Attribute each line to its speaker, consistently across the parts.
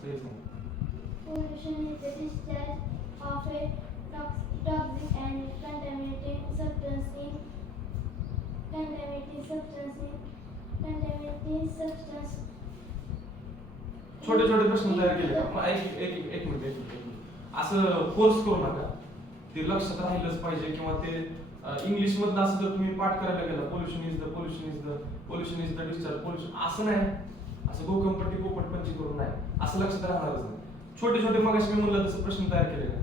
Speaker 1: सगळे सांग
Speaker 2: Pollution is the discharge of a tox- toxic and contaminating substance in contaminating substance in contaminating substance
Speaker 1: छोटे छोटे प्रश्न तयार केले? मग एक मिनिट असं कोर्स करू नका ते लक्षात राहिलंच पाहिजे किंवा ते इंग्लिश मधलं असं जर तुम्ही पाठ करायला गेला pollution is the pollution is the pollution is the discharge pollution असं नाही असं भूकंपट्टी पोपटपंची करून नाही. असं लक्षात राहणारच नाही. छोटे छोटे मग मी म्हणलं तसं प्रश्न तयार केले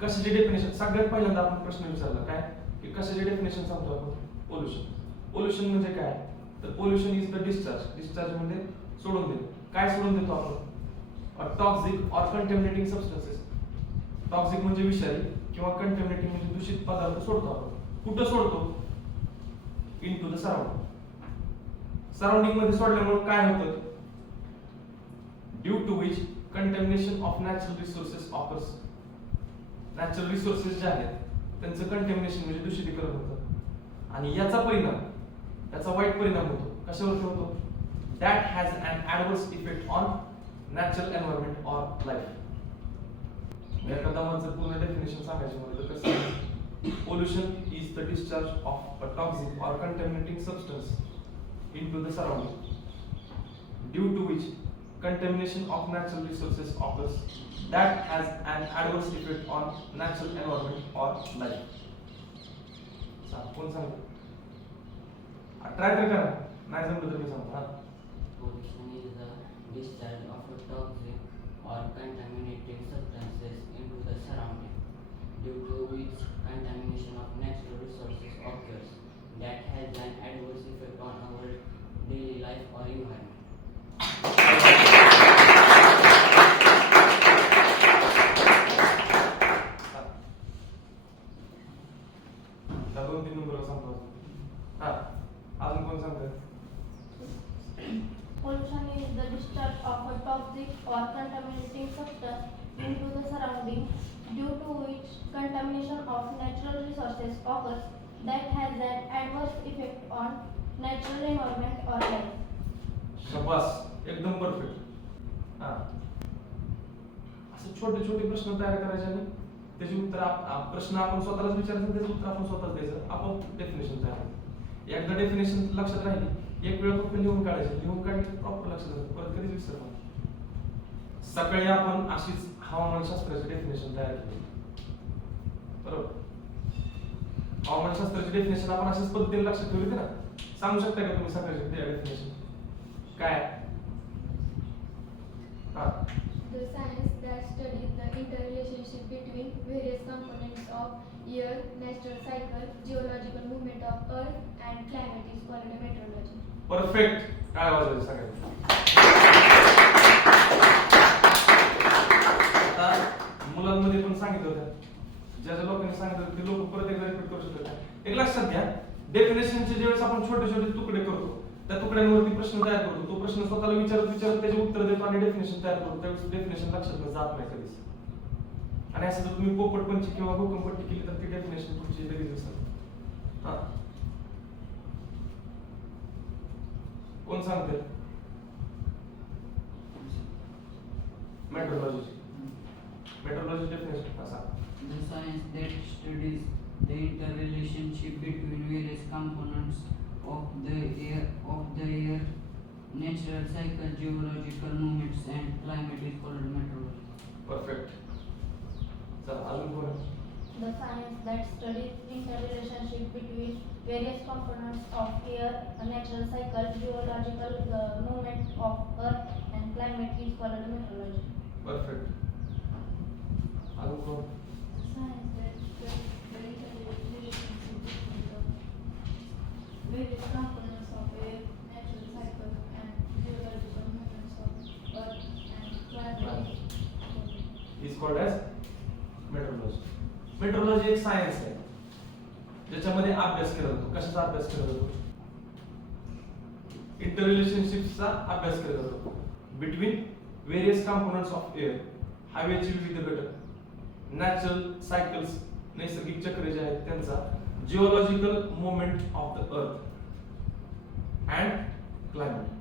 Speaker 1: कशाचे डेफिनेशन सगळ्यात पहिल्यांदा आपण प्रश्न विचारला काय? की कशाचे डेफिनेशन सांगतो आपण? पोल्युशन पोल्युशन म्हणजे काय? तर pollution is the discharge discharge म्हणजे सोडून देतो काय सोडून देतो आपण? Toxic or contaminating substances toxic म्हणजे विषारी किंवा कंटेमिनेटिंग म्हणजे दूषित पदार्थ सोडतो आपण. कुठं सोडतो? इन टू द सराउंड सराउंडिंगमध्ये सोडल्यामुळे काय होतं? Due to which contamination of natural resources offers natural resources जे आहेत त्यांचं कंटेमिनेशन म्हणजे दूषितीकरण होतं. आणि याचा परिणाम याचा वाईट परिणाम होतो. कशावर होतो? That has an adverse effect on natural environment or life या कदमाचं पूर्ण डेफिनेशन सांगायचं म्हणलं तर कसं pollution is the discharge of a toxic or contaminating substance into the surrounding due to which contamination of natural resources occurs that has an adverse effect on natural environment or life कोण सांगतो try तर करा नाही जमलं तर मी सांगतो हा
Speaker 3: Pollution is the discharge of a toxic or contaminating substances into the surrounding, due to which contamination of natural resources occurs that has an adverse effect on our daily life or environment.
Speaker 1: हा
Speaker 2: Pollution is the discharge of a toxic or contaminating substance into the surrounding due to which contamination of natural resources occurs that has an adverse effect on natural environment or life.
Speaker 1: शबास एकदम perfect हा. असे छोटे छोटे प्रश्न तयार करायचे आणि त्याची उत्तर आप- आप- प्रश्न आपण स्वतःलाच विचारायचं त्याचं उत्तर आपण स्वतःच द्यायचं. आपण डेफिनेशन तयार करायचं. एकदा डेफिनेशन लक्षात राहिली एक वेळ फक्त लिहून काढायचं. लिहून काढली प्रॉपर लक्षात राहतं. परत कधीच विसरणार नाही. सकाळी आपण अशीच हवामानशास्त्राची डेफिनेशन तयार केली. बरोबर? हवामानशास्त्राची डेफिनेशन आपण अशाच पद्धतीने लक्षात ठेवली ना. सांगू शकता का तुम्ही सगळ्या शक्ती डेफिनेशन काय
Speaker 4: science that study the interrelationship between various of air natural cycle geological movement of earth and climate is
Speaker 1: perfect काय वाजले सगळे मुलांमध्ये पण सांगितलं होतं. ज्या ज्या लोकांनी सांगितलं ते लोक परत एकदा रिपीट करू शकतात. एक लक्षात घ्या डेफिनेशनचे ज्यावेळेस आपण छोटे छोटे तुकडे करतो त्या तुकड्यांवरती प्रश्न तयार करतो. तो प्रश्न स्वतःला विचारत विचारत त्याचे उत्तर देतो आणि डेफिनेशन तयार करतो. त्यावेळेस डेफिनेशन लक्षात जात नाही कधीच. आणि असं जर तुम्ही पोपटपंची किंवा भूकंपट्टी केली तर ती डेफिनेशन तुमची लगेच दिसत हा. कोण सांगते
Speaker 3: the science that studies the interrelationship between various components of the air of the air, natural cycle, geological movements and climate is called meteorology.
Speaker 1: Perfect. So Alugora.
Speaker 2: The science that studies the interrelationship between various components of air, natural cycle, geological uh, movement of earth and climate is called meteorology.
Speaker 4: Perfect. Alugora. Various components of natural cycle and geological movements of earth and climate is
Speaker 1: is called as meteorology एक science आहे. ज्याच्यामध्ये अभ्यास केला जातो. कशाचा अभ्यास केला जातो? इंटररिलेशनशिपचा अभ्यास केला जातो. Between various components of air हवेचे विविध घटक नॅचरल सायकल्स नैसर्गिक चक्र जे आहेत त्यांचा geological movement of the earth and climate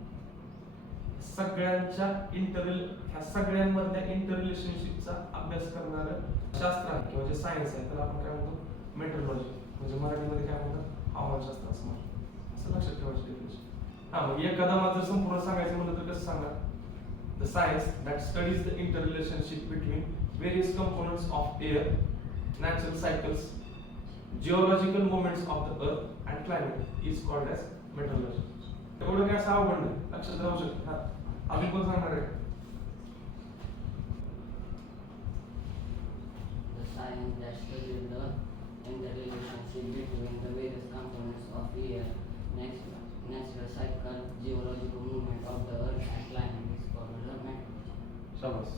Speaker 1: सगळ्यांच्या इंटर ह्या सगळ्यांमधल्या इंटर रिलेशनशिपचा अभ्यास करणारं शास्त्र आहे किंवा जे सायन्स आहे त्याला आपण काय म्हणतो? मेट्रोलॉजी म्हणजे मराठीमध्ये काय म्हणतात? हवामानशास्त्र असं म्हणतो असं लक्षात ठेवायचं डेफिनेशन हा मग एखादा माझं संपूर्ण सांगायचं म्हणलं तर कसं सांगा the science that studies the interrelationship between various components of air natural cycles geological movements of the earth and climate is called as meteorology एवढं काय अवघड नाही लक्षात राहू शकत हा अजून कोण सांगणार आहे
Speaker 3: The science that studies the interrelationship between the various components of air, natural, natural cycle, geological movement of the earth and climate is called the meteorology.
Speaker 1: शाबास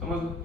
Speaker 1: समज